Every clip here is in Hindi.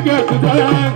get today.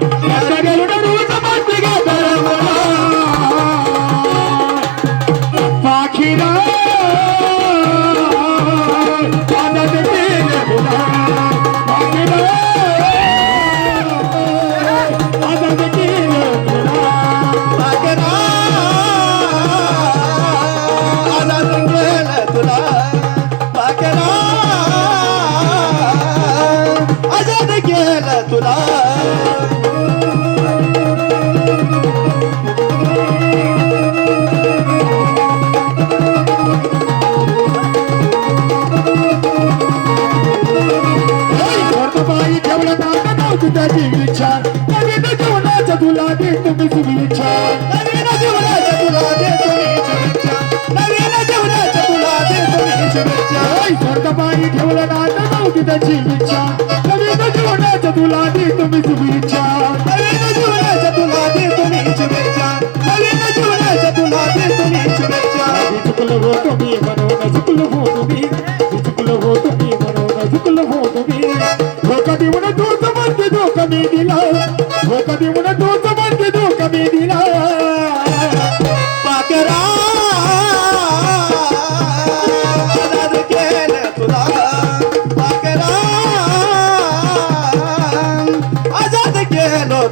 पाणी ठेवलं ना नव्हती त्याची इच्छा नवीन जीवनाचं तुला देतो मी शुभेच्छा नवीन जीवनाच्या तुला देतो मी शुभेच्छा नवीन जीवनाच्या तुला देतो मी शुभेच्छा चुकलो होतो म्हणून चुकलो होतो मी मी चुकलो होतो म्हणून चुकलो होतो मी धोका देऊन तूच म्हणते धोका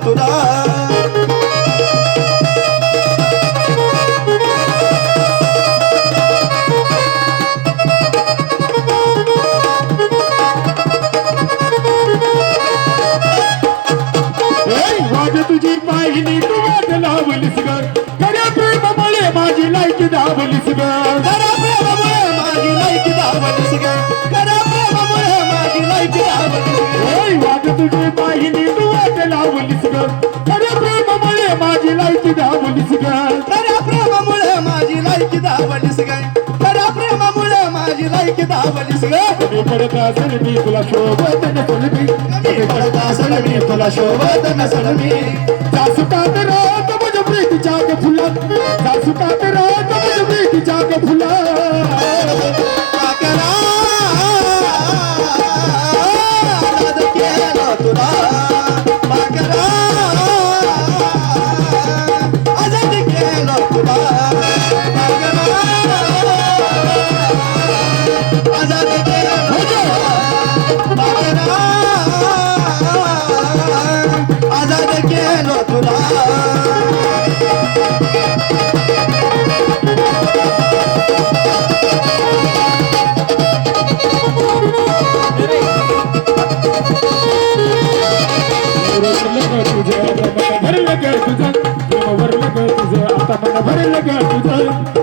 तुला ए, तुझी पाहिली तू वाट लावलीस ग खऱ्या प्रेमामुळे माझी लायकी दाबलीस ग खऱ्या प्रेमामुळे माझी लायकी दावलीस ग खऱ्या प्रेमामुळे माझी लायकी दावलीस ग ओय, तुझी पाहिली तू वाट पडत असेल मी तुला शोभत नसेल मी. कमी पडत असेल मी तुला शोभत नसेल मी. सासुकात राहत माझ्या प्रीतीच्या फुलात सासुकात राहत माझ्या प्रीतीच्या फुलात காட்டுதல்